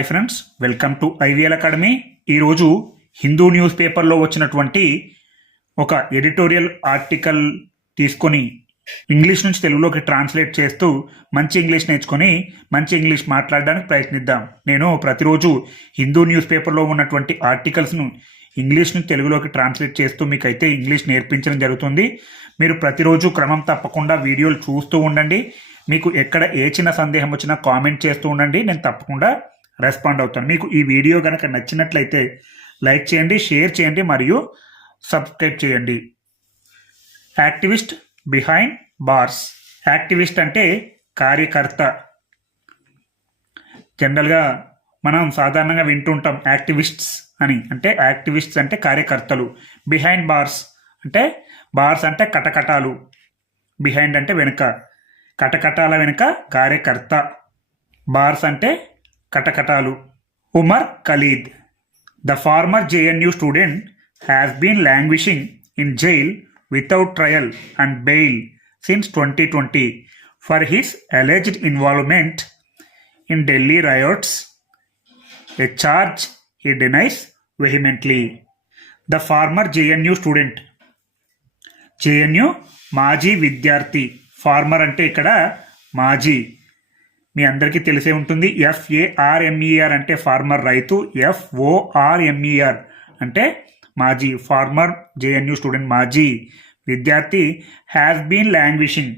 Hi friends welcome to IVL academy ఈరోజు Hindu news పేపర్లో వచ్చినటువంటి ఒక ఎడిటోరియల్ ఆర్టికల్ తీసుకొని ఇంగ్లీష్ నుంచి తెలుగులోకి ట్రాన్స్లేట్ చేస్తూ మంచి ఇంగ్లీష్ నేర్చుకొని మంచి ఇంగ్లీష్ మాట్లాడడానికి ప్రయత్నిద్దాం. నేను ప్రతిరోజు హిందూ న్యూస్ పేపర్లో ఉన్నటువంటి ఆర్టికల్స్ను ఇంగ్లీష్ నుంచి తెలుగులోకి ట్రాన్స్లేట్ చేస్తూ మీకైతే ఇంగ్లీష్ నేర్పించడం జరుగుతుంది. మీరు ప్రతిరోజు క్రమం తప్పకుండా వీడియోలు చూస్తూ ఉండండి. మీకు ఎక్కడ ఏ చిన్న సందేహం వచ్చినా కామెంట్ చేస్తూ ఉండండి. నేను తప్పకుండా రెస్పాండ్ అవుతాను. మీకు ఈ వీడియో కనుక నచ్చినట్లయితే లైక్ చేయండి షేర్ చేయండి మరియు సబ్స్క్రైబ్ చేయండి. Activist behind bars. యాక్టివిస్ట్ అంటే కార్యకర్త. జనరల్గా మనం సాధారణంగా వింటుంటాం యాక్టివిస్ట్స్ అని. అంటే యాక్టివిస్ట్స్ అంటే కార్యకర్తలు. బిహైండ్ బార్స్ అంటే బార్స్ అంటే కటకటాలు. బిహైండ్ అంటే వెనుక. కటకటాల వెనుక కార్యకర్త. బార్స్ అంటే కటకటాలు. Umar Khalid the former JNU student has been languishing in jail without trial and bail since twenty twenty for his alleged involvement in Delhi riots a charge he denies vehemently the former JNU student JNU మాజీ విద్యార్థి farmer అంటే ఇక్కడ మాజీ. మీ అందరికీ తెలిసే ఉంటుంది. ఎఫ్ఏఆర్ఎంఈఆర్ అంటే farmer రైతు. ఎఫ్ఓఆర్ఎంఈఆర్ అంటే మాజీ ఫార్మర్ జేఎన్యూ స్టూడెంట్ మాజీ విద్యార్థి. హ్యాస్ బీన్ లాంగ్విషింగ్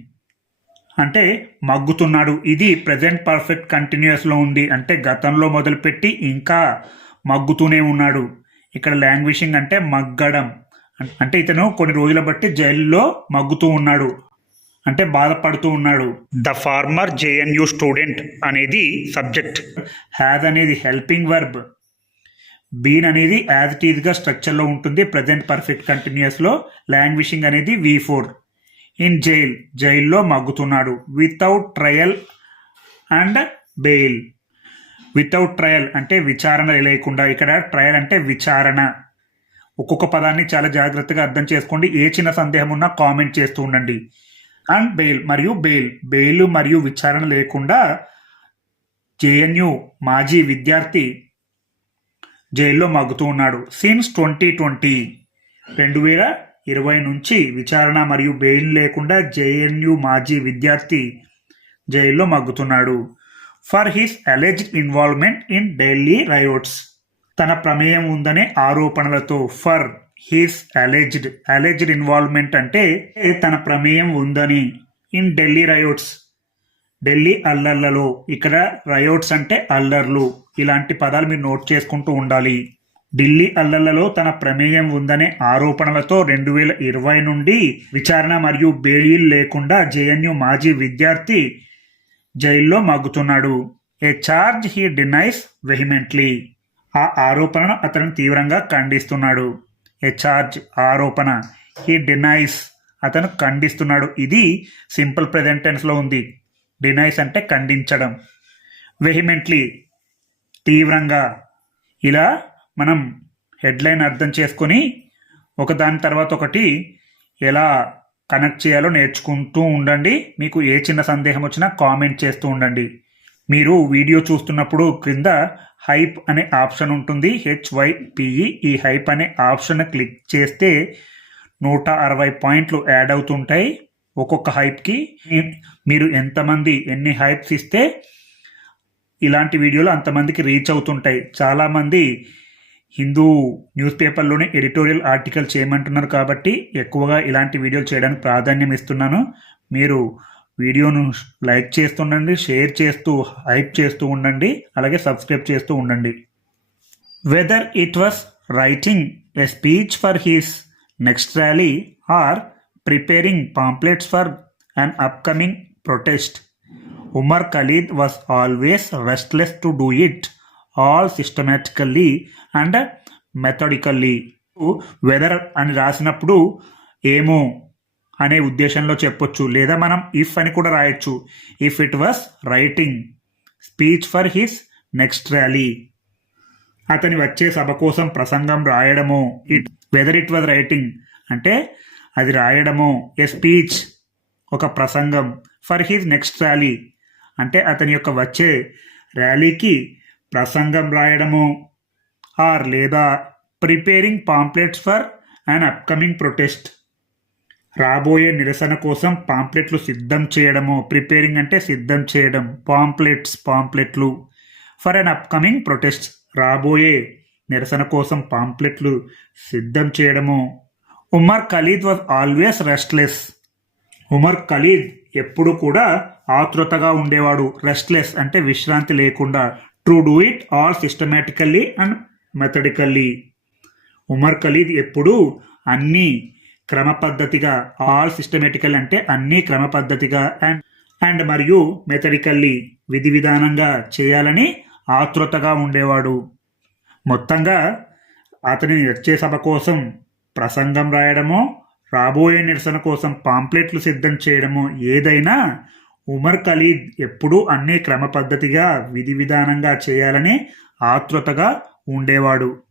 అంటే మగ్గుతున్నాడు. ఇది ప్రజెంట్ పర్ఫెక్ట్ కంటిన్యూస్లో ఉంది. అంటే గతంలో మొదలుపెట్టి ఇంకా మగ్గుతూనే ఉన్నాడు. ఇక్కడ లాంగ్విషింగ్ అంటే మగ్గడం. అంటే ఇతను కొన్ని రోజుల బట్టి జైల్లో మగ్గుతూ ఉన్నాడు. అంటే బాధపడుతూ ఉన్నాడు. ద ఫార్మర్ జేఎన్యూ స్టూడెంట్ అనేది సబ్జెక్ట్ హ్యాజ్ అనేది హెల్పింగ్ వర్బ్ బీన్ అనేది యాజ్ ఇట్ ఈజ్గా స్ట్రక్చర్లో ఉంటుంది. ప్రజెంట్ పర్ఫెక్ట్ కంటిన్యూస్లో లాంగ్విషింగ్ అనేది వి ఫోర్ ఇన్ జైల్ జైల్లో మగ్గుతున్నాడు. Without trial and bail without trial అంటే విచారణ లేకుండా. ఇక్కడ ట్రయల్ అంటే విచారణ. ఒక్కొక్క పదాన్ని చాలా జాగ్రత్తగా అర్థం చేసుకోండి. ఏ చిన్న సందేహం ఉన్నా కామెంట్ చేస్తూ ఉండండి. అండ్ బెయిల్ మరియు బెయిల్ బెయిల్ మరియు విచారణ లేకుండా జేఎన్యు మాజీ విద్యార్థి జైల్లో మగ్గుతూ ఉన్నాడు. సిన్స్ ట్వంటీ ట్వంటీ రెండు వేల ఇరవై నుంచి విచారణ మరియు బెయిల్ లేకుండా జేఎన్యు మాజీ విద్యార్థి జైల్లో మగ్గుతున్నాడు. For his alleged involvement in Delhi riots తన ప్రమేయం ఉందనే ఆరోపణలతో for his alleged. Alleged involvement అంటే తన ప్రమేయం ఉందని. In Delhi riots. ఢిల్లీ అల్లర్లలో. ఇక్కడ రయోట్స్ అంటే అల్లర్లు. ఇలాంటి పదాలు మీరు నోట్ చేసుకుంటూ ఉండాలి. ఢిల్లీ అల్లర్లలో తన ప్రమేయం ఉందనే ఆరోపణలతో రెండు వేల ఇరవై నుండి విచారణ మరియు బెయిల్ లేకుండా జేఎన్యు మాజీ విద్యార్థి జైల్లో మగ్గుతున్నాడు. A charge he denies vehemently. ఆ ఆరోపణను అతను తీవ్రంగా ఖండిస్తున్నాడు. ఏ ఆరోపణ. హీ డినైస్ అతను ఖండిస్తున్నాడు. ఇది సింపుల్ ప్రెజెంటెన్స్లో ఉంది. డినైస్ అంటే ఖండించడం. వెహిమెంట్లీ తీవ్రంగా. ఇలా మనం హెడ్లైన్ అర్థం చేసుకొని ఒకదాని తర్వాత ఒకటి ఎలా కనెక్ట్ చేయాలో నేర్చుకుంటూ ఉండండి. మీకు ఏ చిన్న సందేహం వచ్చినా కామెంట్ చేస్తూ ఉండండి. మీరు వీడియో చూస్తున్నప్పుడు క్రింద హైప్ అనే ఆప్షన్ ఉంటుంది. హెచ్వైపిఈ ఈ హైప్ అనే ఆప్షన్ క్లిక్ చేస్తే నూట అరవై పాయింట్లు యాడ్ అవుతుంటాయి ఒక్కొక్క హైప్కి మీరు ఎంతమంది ఎన్ని హైప్స్ ఇస్తే ఇలాంటి వీడియోలు అంతమందికి రీచ్ అవుతుంటాయి. చాలామంది హిందూ న్యూస్ పేపర్లోనే ఎడిటోరియల్ ఆర్టికల్ చేయమంటున్నారు కాబట్టి ఎక్కువగా ఇలాంటి వీడియోలు చేయడానికి ప్రాధాన్యం ఇస్తున్నాను. మీరు వీడియోను లైక్ చేస్తుండండి షేర్ చేస్తూ హైప్ చేస్తూ ఉండండి అలాగే సబ్స్క్రైబ్ చేస్తూ ఉండండి. Whether it was writing a speech for his next rally or preparing pamphlets for an upcoming protest Umar Khalid was always restless to do it all systematically and methodically whether అని రాసినప్పుడు ఏమో అనే ఉద్దేశంలో చెప్పొచ్చు. లేదా మనం ఇఫ్ అని కూడా రాయొచ్చు. If it was writing speech for his next rally అతని వచ్చే సభ కోసం ప్రసంగం రాయడము it whether it was writing అంటే అది రాయడము ఏ స్పీచ్ ఒక ప్రసంగం ఫర్ హిజ్ నెక్స్ట్ ర్యాలీ అంటే అతని యొక్క వచ్చే ర్యాలీకి ప్రసంగం రాయడము ఆర్ లేదా preparing pamphlets for an upcoming protest రాబోయే నిరసన కోసం పాంప్లెట్లు సిద్ధం చేయడము ప్రిపేరింగ్ అంటే సిద్ధం చేయడం పాంప్లెట్స్ పాంప్లెట్లు. ఫర్ అన్ అప్కమింగ్ ప్రొటెస్ట్ రాబోయే నిరసన కోసం పాంప్లెట్లు సిద్ధం చేయడము. Umar Khalid was always restless. Umar Khalid ఎప్పుడు కూడా ఆతృతగా ఉండేవాడు. రెస్ట్లెస్ అంటే విశ్రాంతి లేకుండా to do it all systematically and methodically Umar Khalid ఎప్పుడు అన్నీ క్రమ పద్ధతిగా ఆల్ సిస్టమేటికల్ అంటే అన్ని క్రమ పద్ధతిగా అండ్ అండ్ మరియు మెథడికల్లీ విధి విధానంగా చేయాలని ఆతృతగా ఉండేవాడు. మొత్తంగా అతని వచ్చే సభ కోసం ప్రసంగం రాయడమో రాబోయే నిరసన కోసం పాంప్లెట్లు సిద్ధం చేయడమో ఏదైనా ఉమర్ ఖలీద్ ఎప్పుడూ అన్ని క్రమ పద్ధతిగా విధి విధానంగా చేయాలని ఆతృతగా ఉండేవాడు.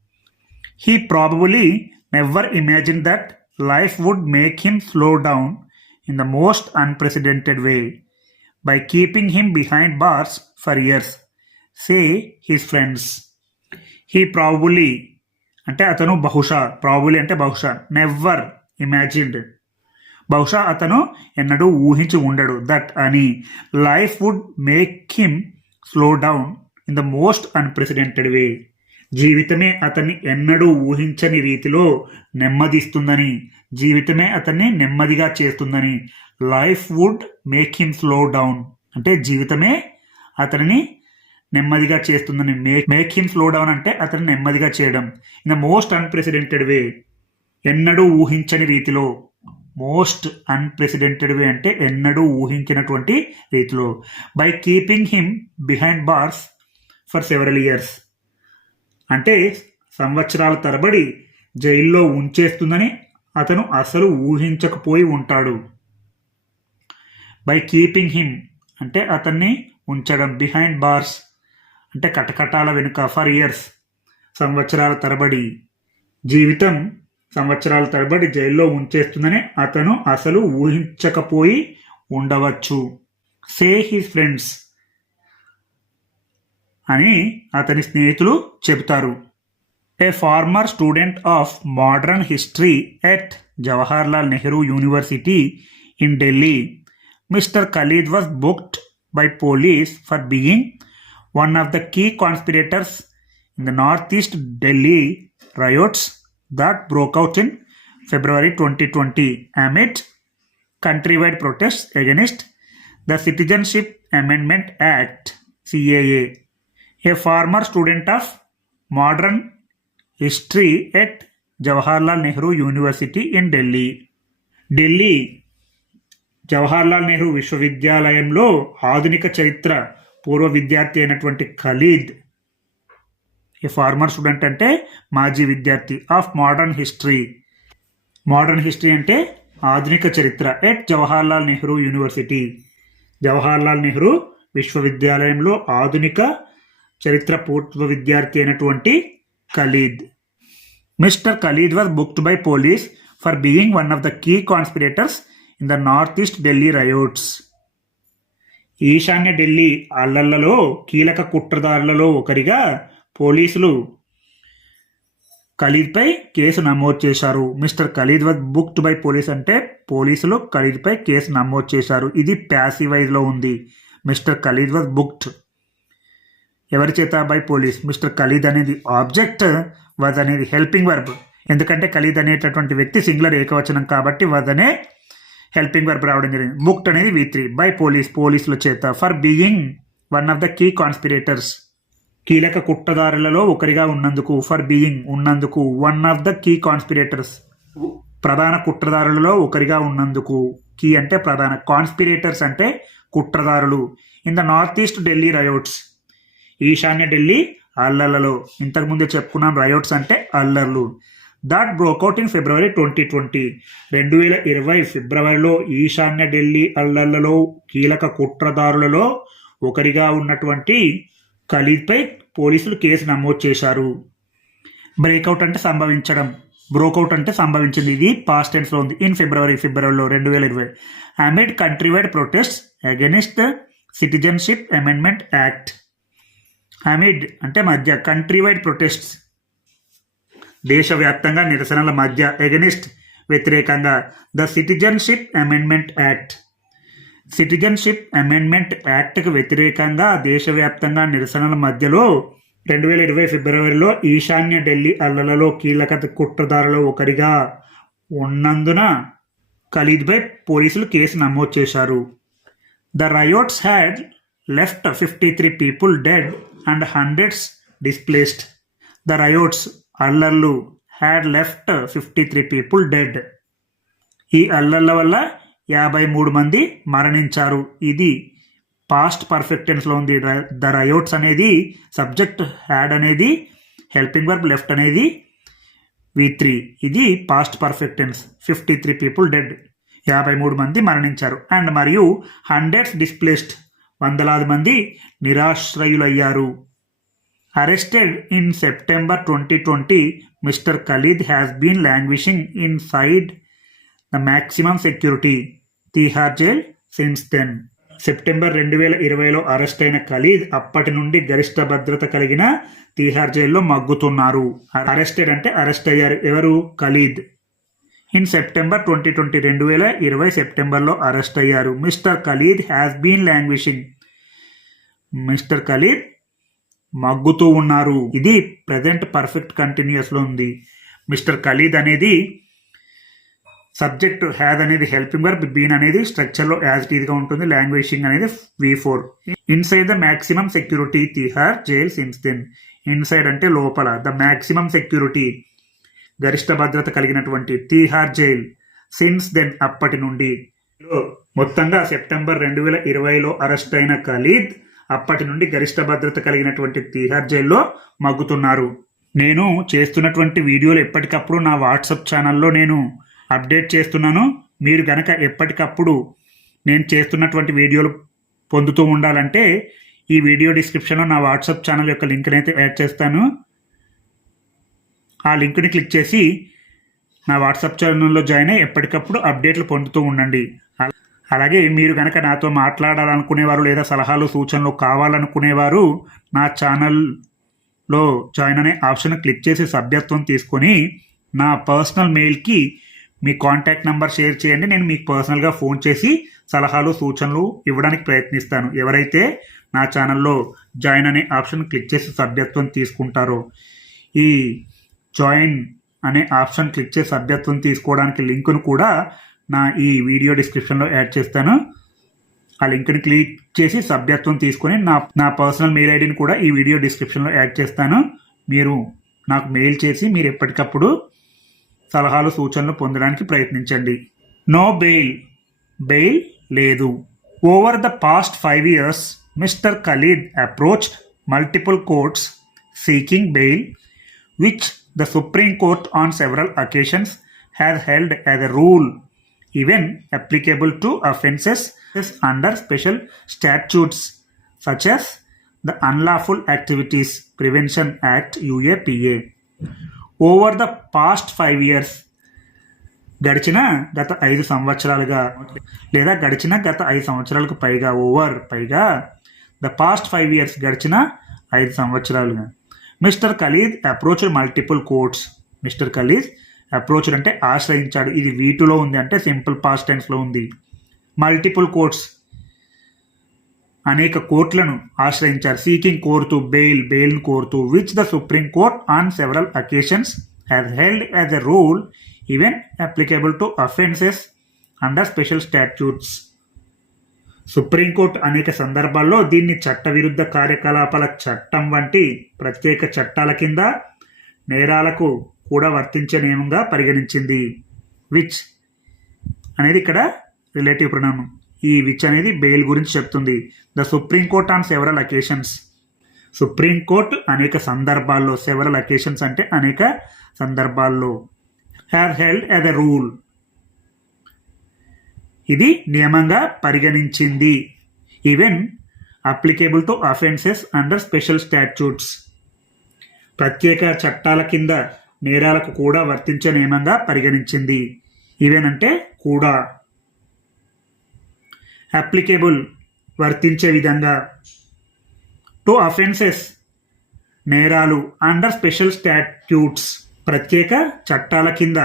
He probably never imagine that life would make him slow down in the most unprecedented way by keeping him behind bars for years say his friends he probably అంటే అతను బహుశా ప్రాబులీ అంటే బహుశా నెవర్ ఇమాజిన్డ్ బహుశా అతను ఎన్నడూ ఊహించి ఉండడు దట్ అని. Life would make him slow down in the most unprecedented way జీవితమే అతన్ని ఎన్నడూ ఊహించని రీతిలో నెమ్మదిస్తుందని జీవితమే అతన్ని నెమ్మదిగా చేస్తుందని life would make him slow down. అంటే జీవితమే అతనిని నెమ్మదిగా చేస్తుందని make make him slow down అంటే అతన్ని నెమ్మదిగా చేయడం. In the most unprecedented way ఎన్నడూ ఊహించని రీతిలో మోస్ట్ అన్ప్రెసిడెంటెడ్ వే అంటే ఎన్నడూ ఊహించినటువంటి రీతిలో by keeping him behind bars for several years. అంటే సంవత్సరాల తరబడి జైల్లో ఉంచేస్తుందని అతను అసలు ఊహించకపోయి ఉంటాడు. బై కీపింగ్ హిమ్ అంటే అతన్ని ఉంచడం బిహైండ్ బార్స్ అంటే కటకటాల వెనుక ఫర్ ఇయర్స్ సంవత్సరాల తరబడి జీవితం సంవత్సరాల తరబడి జైల్లో ఉంచేస్తుందని అతను అసలు ఊహించకపోయి ఉండవచ్చు. సే హిస్ ఫ్రెండ్స్ అని అతని స్నేహితులు చెబుతారు. A former student of modern history at Jawahar Lal Nehru university in Delhi mister Khalid was booked by police for being one of the key conspirators in the north east Delhi riots that broke out in February twenty twenty amid country wide protest against the citizenship amendment act CAA A former student of modern history at Jawaharlal Nehru University in Delhi. Delhi Jawaharlal Nehru విశ్వవిద్యాలయంలో ఆధునిక చరిత్ర పూర్వ విద్యార్థి అయినటువంటి Khalid ఈ farmer student అంటే మాజీ విద్యార్థి of modern history modern history అంటే ఆధునిక చరిత్ర ఎట్ జవహర్లాల్ నెహ్రూ యూనివర్సిటీ జవహర్లాల్ నెహ్రూ విశ్వవిద్యాలయంలో ఆధునిక చరిత్ర పూర్వ విద్యార్థి అయినటువంటి Khalid. Mister Khalid was booked by police for being one of the key conspirators in the north east Delhi riots ఈశాన్య ఢిల్లీ అల్లల్లలో కీలక కుట్రదారులలో ఒకరిగా పోలీసులు ఖలీద్పై కేసు నమోదు చేశారు. Mister Khalid was booked by police అంటే పోలీసులు ఖలీద్పై కేసు నమోదు చేశారు. ఇది ప్యాసివైజ్లో ఉంది. మిస్టర్ ఖలీద్ వాజ్ బుక్డ్ ఎవరి చేత? By police. మిస్టర్ ఖలీద్ అనేది ఆబ్జెక్ట్ వాజ్ అనేది హెల్పింగ్ వర్బ్. ఎందుకంటే ఖలీద్ అనేటటువంటి వ్యక్తి సింగులర్ ఏకవచనం కాబట్టి వదనే హెల్పింగ్ వర్బ్ రావడం జరిగింది. ముక్ట్ అనేది వి త్రీ. బై పోలీస్ పోలీసుల చేత. For being one of the key conspirators. కీలక కుట్టదారులలో ఒకరిగా ఉన్నందుకు ఫర్ బీయింగ్ ఉన్నందుకు one of the key conspirators. ప్రధాన కుట్రదారులలో ఒకరిగా ఉన్నందుకు. కీ అంటే ప్రధాన. కాన్స్పిరేటర్స్ అంటే కుట్రదారులు. In the north east Delhi riots. ఈశాన్య ఢిల్లీ అల్లర్లలో. ఇంతకుముందే చెప్పుకున్నాం రయోట్స్ అంటే అల్లర్లు. That broke out in February twenty twenty రెండు వేల ఇరవై ఫిబ్రవరిలో ఈశాన్య ఢిల్లీ అల్లర్లలో కీలక కుట్రదారులలో ఒకరిగా ఉన్నటువంటి ఖలీద్పై పోలీసులు కేసు నమోదు చేశారు. బ్రేక్అవుట్ అంటే సంభవించడం. బ్రోకౌట్ అంటే సంభవించింది. ఇది పాస్ట్ టెన్స్లో ఉంది. ఇన్ ఫిబ్రవరి ఫిబ్రవరిలో రెండు వేల ఇరవై. Amid country wide protest against the citizenship amendment act amid అంటే మధ్య కంట్రీ వైడ్ ప్రొటెస్ట్స్ దేశవ్యాప్తంగా నిరసనల మధ్య ఎగనిస్ట్ వ్యతిరేకంగా the citizenship amendment act citizenship amendment యాక్ట్కు వ్యతిరేకంగా దేశవ్యాప్తంగా నిరసనల మధ్యలో రెండు వేల ఇరవై ఫిబ్రవరిలో ఈశాన్య ఢిల్లీ అల్లలలో కీలక కుట్రదారులో ఒకరిగా ఉన్నందున ఖలీద్పై పోలీసులు కేసు నమోదు చేశారు. The riots had left fifty three people dead and hundreds displaced. The riots అల్లర్లు had left fifty three people dead ఈ అల్లర్ల వల్ల యాభై మూడు మంది మరణించారు. ఇది పాస్ట్ పర్ఫెక్ట్ టెన్స్లో ఉంది. ద రయోట్స్ అనేది సబ్జెక్ట్ హ్యాడ్ అనేది హెల్పింగ్ వర్బ్ లెఫ్ట్ అనేది వి త్రీ ఇది past perfect tense fifty three people dead యాభై మూడు మంది మరణించారు. అండ్ మరియు హండ్రెడ్స్ డిస్ప్లేస్డ్ వందలాది మంది నిరాశ్రయులయ్యారు. Arrested in September twenty twenty mister Khalid has been languishing inside the maximum security Tihar jail since then September రెండు వేల ఇరవైలో అరెస్ట్ అయిన ఖలీద్ అప్పటి నుండి గరిష్ట భద్రత కలిగిన తీహార్ జైల్లో మగ్గుతున్నారు. అరెస్టెడ్ అంటే అరెస్ట్ అయ్యారు. ఎవరు? Khalid in September twenty twenty రెండు వేల ఇరవై సెప్టెంబర్లో అరెస్ట్ అయ్యారు. Mister Khalid has been languishing. Mister Khalid మగ్గుతూ ఉన్నారు. ఇది ప్రజెంట్ పర్ఫెక్ట్ కంటిన్యూస్లో ఉంది. మిస్టర్ ఖలీద్ అనేది సబ్జెక్ట్ హ్యాజ్ అనేది హెల్పింగ్ వర్బ్ బీన్ అనేది స్ట్రక్చర్లో యాజ్ ఇట్ ఉంటుంది. లాంగ్వేజింగ్ అనేది V four. Inside the maximum security Tihar jail since then inside అంటే లోపల. The maximum security. గరిష్ట భద్రత కలిగినటువంటి తీహార్ జైల్ సిన్స్ దెన్ అప్పటి నుండి. మొత్తంగా సెప్టెంబర్ రెండు వేల ఇరవైలో అరెస్ట్ అయిన ఖలీద్ అప్పటి నుండి గరిష్ట భద్రత కలిగినటువంటి తీహార్ జైల్లో మగ్గుతున్నారు. నేను చేస్తున్నటువంటి వీడియోలు ఎప్పటికప్పుడు నా వాట్సాప్ ఛానల్లో నేను అప్డేట్ చేస్తున్నాను. మీరు కనుక ఎప్పటికప్పుడు నేను చేస్తున్నటువంటి వీడియోలు పొందుతూ ఉండాలంటే ఈ వీడియో డిస్క్రిప్షన్లో నా వాట్సాప్ ఛానల్ యొక్క లింక్ని అయితే యాడ్ చేస్తాను. ఆ లింక్ని క్లిక్ చేసి నా వాట్సాప్ ఛానల్లో జాయిన్ అయ్యి ఎప్పటికప్పుడు అప్డేట్లు పొందుతూ ఉండండి. అలాగే మీరు కనుక నాతో మాట్లాడాలనుకునేవారు లేదా సలహాలు సూచనలు కావాలనుకునేవారు నా ఛానల్లో జాయిన్ అనే ఆప్షన్ క్లిక్ చేసి సభ్యత్వం తీసుకొని నా పర్సనల్ మెయిల్కి మీ కాంటాక్ట్ నెంబర్ షేర్ చేయండి. నేను మీకు పర్సనల్గా ఫోన్ చేసి సలహాలు సూచనలు ఇవ్వడానికి ప్రయత్నిస్తాను. ఎవరైతే నా ఛానల్లో జాయిన్ అనే ఆప్షన్ క్లిక్ చేసి సభ్యత్వం తీసుకుంటారో ఈ జాయిన్ అనే ఆప్షన్ క్లిక్ చేసి సభ్యత్వం తీసుకోవడానికి లింకును కూడా నా ఈ వీడియో డిస్క్రిప్షన్లో యాడ్ చేస్తాను. ఆ లింక్ని క్లిక్ చేసి సభ్యత్వం తీసుకొని నా నా పర్సనల్ మెయిల్ ఐడిని కూడా ఈ వీడియో డిస్క్రిప్షన్లో యాడ్ చేస్తాను. మీరు నాకు మెయిల్ చేసి మీరు ఎప్పటికప్పుడు సలహాలు సూచనలు పొందడానికి ప్రయత్నించండి. No bail. బెయిల్ లేదు. Over the past five years mister Khalid approached multiple courts seeking bail which the supreme court on several occasions has held as a rule even applicable to offences under special statutes such as the Unlawful Activities Prevention Act UAPA. Over the past five years గడిచిన గత ఐదు సంవత్సరాలుగా లేదా గడిచిన గత ఐదు సంవత్సరాలకు పైగా ఓవర్ పైగా ద పాస్ట్ ఫైవ్ ఇయర్స్ గడిచిన ఐదు సంవత్సరాలుగా mister Khalid approach multiple courts mister Khalid approach అంటే ఆశ్రయించాడు. ఇది వీటిలో ఉంది అంటే సింపుల్ పాస్ట్ టెన్స్లో ఉంది. మల్టిపుల్ కోర్ట్స్ అనేక కోర్టులను ఆశ్రయించారు. సీకింగ్ కోరుతూ బెయిల్ బెయిల్ను కోరుతూ which the supreme court on several occasions has held as a rule even applicable to offences under special statutes supreme court అనేక సందర్భాల్లో దీన్ని చట్టవిరుద్ధ కార్యకలాపాల చట్టం వంటి ప్రత్యేక చట్టాల కింద నేరాలకు కూడా వర్తించే నియమంగా పరిగణించింది. విచ్ అనేది ఇక్కడ రిలేటివ్ ప్రణామం ఈ విచ్ అనేది బెయిల్ గురించి చెప్తుంది. The supreme court on several occasions supreme court అనేక సందర్భాల్లో సెవరల్ అకేషన్స్ అంటే అనేక సందర్భాల్లో. Have held as a rule ఇది నియమంగా పరిగణించింది. Even applicable to offences under special statutes ప్రత్యేక చట్టాల కింద నేరాలకు కూడా వర్తించే నియమంగా పరిగణించింది. ఈవెన్ అంటే కూడా. అప్లికేబుల్ వర్తించే విధంగా. టు అఫెన్సెస్ నేరాలు అండర్ స్పెషల్ స్టాట్యూట్స్ ప్రత్యేక చట్టాల కింద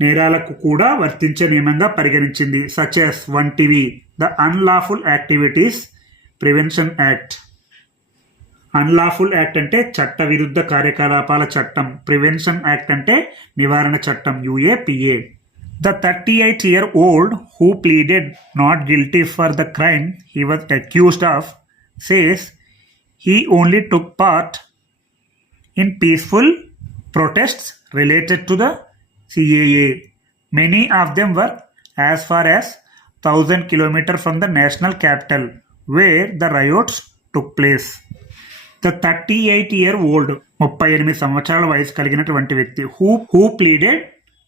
నేరాలకు కూడా వర్తించే నియమంగా పరిగణించింది. సచెస్ వంటివి the unlawful activities prevention act unlawful act అంటే చట్ట విరుద్ధ కార్యకలాపాల చట్టం. ప్రివెన్షన్ యాక్ట్ అంటే నివారణ చట్టం UAPA the thirty eight year old who pleaded not guilty for the crime he was accused of says he only took part in peaceful protests related to the CAA. Many of them were as far as 1000 kilometre from the national capital where the riots took place. The thirty eight year old ముప్పై ఎనిమిది సంవత్సరాల వయసు కలిగినటువంటి వ్యక్తి who who pleaded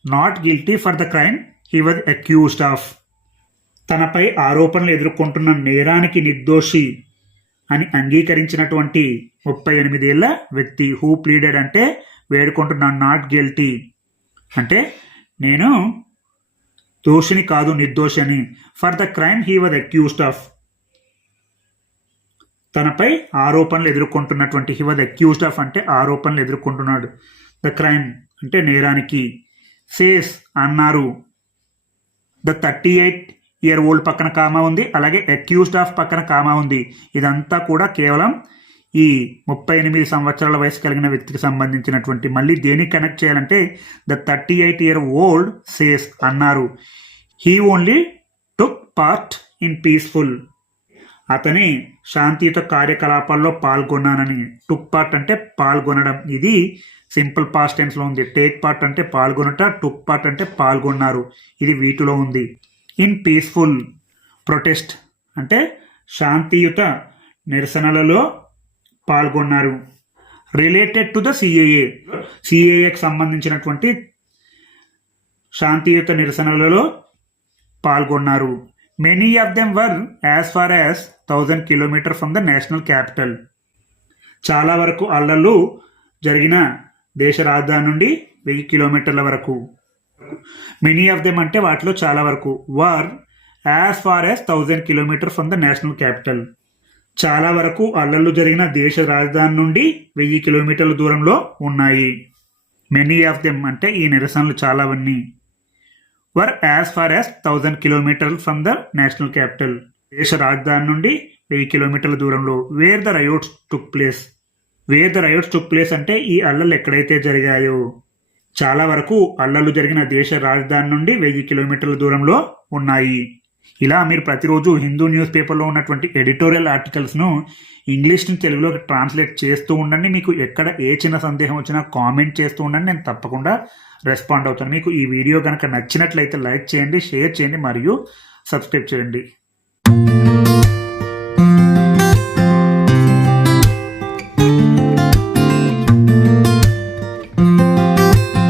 not guilty for the crime he was accused of తనపై ఆరోపణలు ఎదుర్కొంటున్న నేరానికి నిర్దోషి అని అంగీకరించినటువంటి ముప్పై ఎనిమిదేళ్ళ వ్యక్తి హూ ప్లీడెడ్ అంటే వేడుకుంటున్నాను నాట్ గిల్టీ అంటే నేను దోషిని కాదు నిర్దోషి అని. For the crime he was accused of తనపై ఆరోపణలు ఎదుర్కొంటున్నటువంటి హీ వాజ్ అక్యూస్డ్ ఆఫ్ అంటే ఆరోపణలు ఎదుర్కొంటున్నాడు. ద క్రైమ్ అంటే నేరానికి. సేస్ అన్నారు the thirty eight year old పక్కన కామా ఉంది అలాగే అక్యూస్డ్ ఆఫ్ పక్కన కామా ఉంది. ఇదంతా కూడా కేవలం ఈ ముప్పై ఎనిమిది సంవత్సరాల వయసు కలిగిన వ్యక్తికి సంబంధించినటువంటి మళ్ళీ దేనికి కనెక్ట్ చేయాలంటే the thirty eight year old says అన్నారు. He only took part in peaceful అతని శాంతియుత కార్యకలాపాల్లో పాల్గొన్నానని. టుక్ పార్ట్ అంటే పాల్గొనడం. ఇది సింపుల్ పాస్ట్ టెన్స్లో ఉంది. టేక్ పార్ట్ అంటే పాల్గొనట టుక్ పార్ట్ అంటే పాల్గొన్నారు. ఇది వీటిలో ఉంది. ఇన్ పీస్ఫుల్ ప్రొటెస్ట్ అంటే శాంతియుత నిరసనలలో పాల్గొన్నారు. రిలేటెడ్ టు ద సిఏఏ సిఏఏకి సంబంధించినటువంటి శాంతియుత నిరసనలలో పాల్గొన్నారు. Many of them were as far as thousand kilometre from the national capital చాలా వరకు అల్లర్లు జరిగిన దేశ రాజధాని నుండి వెయ్యి కిలోమీటర్ల వరకు. మెనీ ఆఫ్ దెమ్ అంటే వాటిలో చాలా వరకు. Were as far as thousand kilometre from the national capital చాలా వరకు అల్లర్లు జరిగిన దేశ రాజధాని నుండి వెయ్యి కిలోమీటర్ల దూరంలో ఉన్నాయి. మెనీ ఆఫ్ దెమ్ అంటే ఈ నిరసనలు చాలావన్నీ. Were as far as thousand కిలోమీటర్లు ఫ్రమ్ ద నేషనల్ క్యాపిటల్ దేశ రాజధాని నుండి వెయ్యి కిలోమీటర్ల దూరంలో. Where the riots took place where the riots took place అంటే ఈ అల్లర్లు ఎక్కడైతే జరిగాయో. చాలా వరకు అల్లర్లు జరిగిన దేశ రాజధాని నుండి వెయ్యి కిలోమీటర్ల దూరంలో ఉన్నాయి. ఇలా మీరు ప్రతిరోజు హిందూ న్యూస్ పేపర్లో ఉన్నటువంటి ఎడిటోరియల్ ఆర్టికల్స్ను ఇంగ్లీష్ నుంచి తెలుగులోకి ట్రాన్స్లేట్ చేస్తూ ఉండండి. మీకు ఎక్కడ ఏ చిన్న సందేహం వచ్చినా కామెంట్ చేస్తూ ఉండండి. నేను తప్పకుండా రెస్పాండ్ అవుతాను. మీకు ఈ వీడియో కనుక నచ్చినట్లయితే లైక్ చేయండి షేర్ చేయండి మరియు సబ్స్క్రైబ్ చేయండి.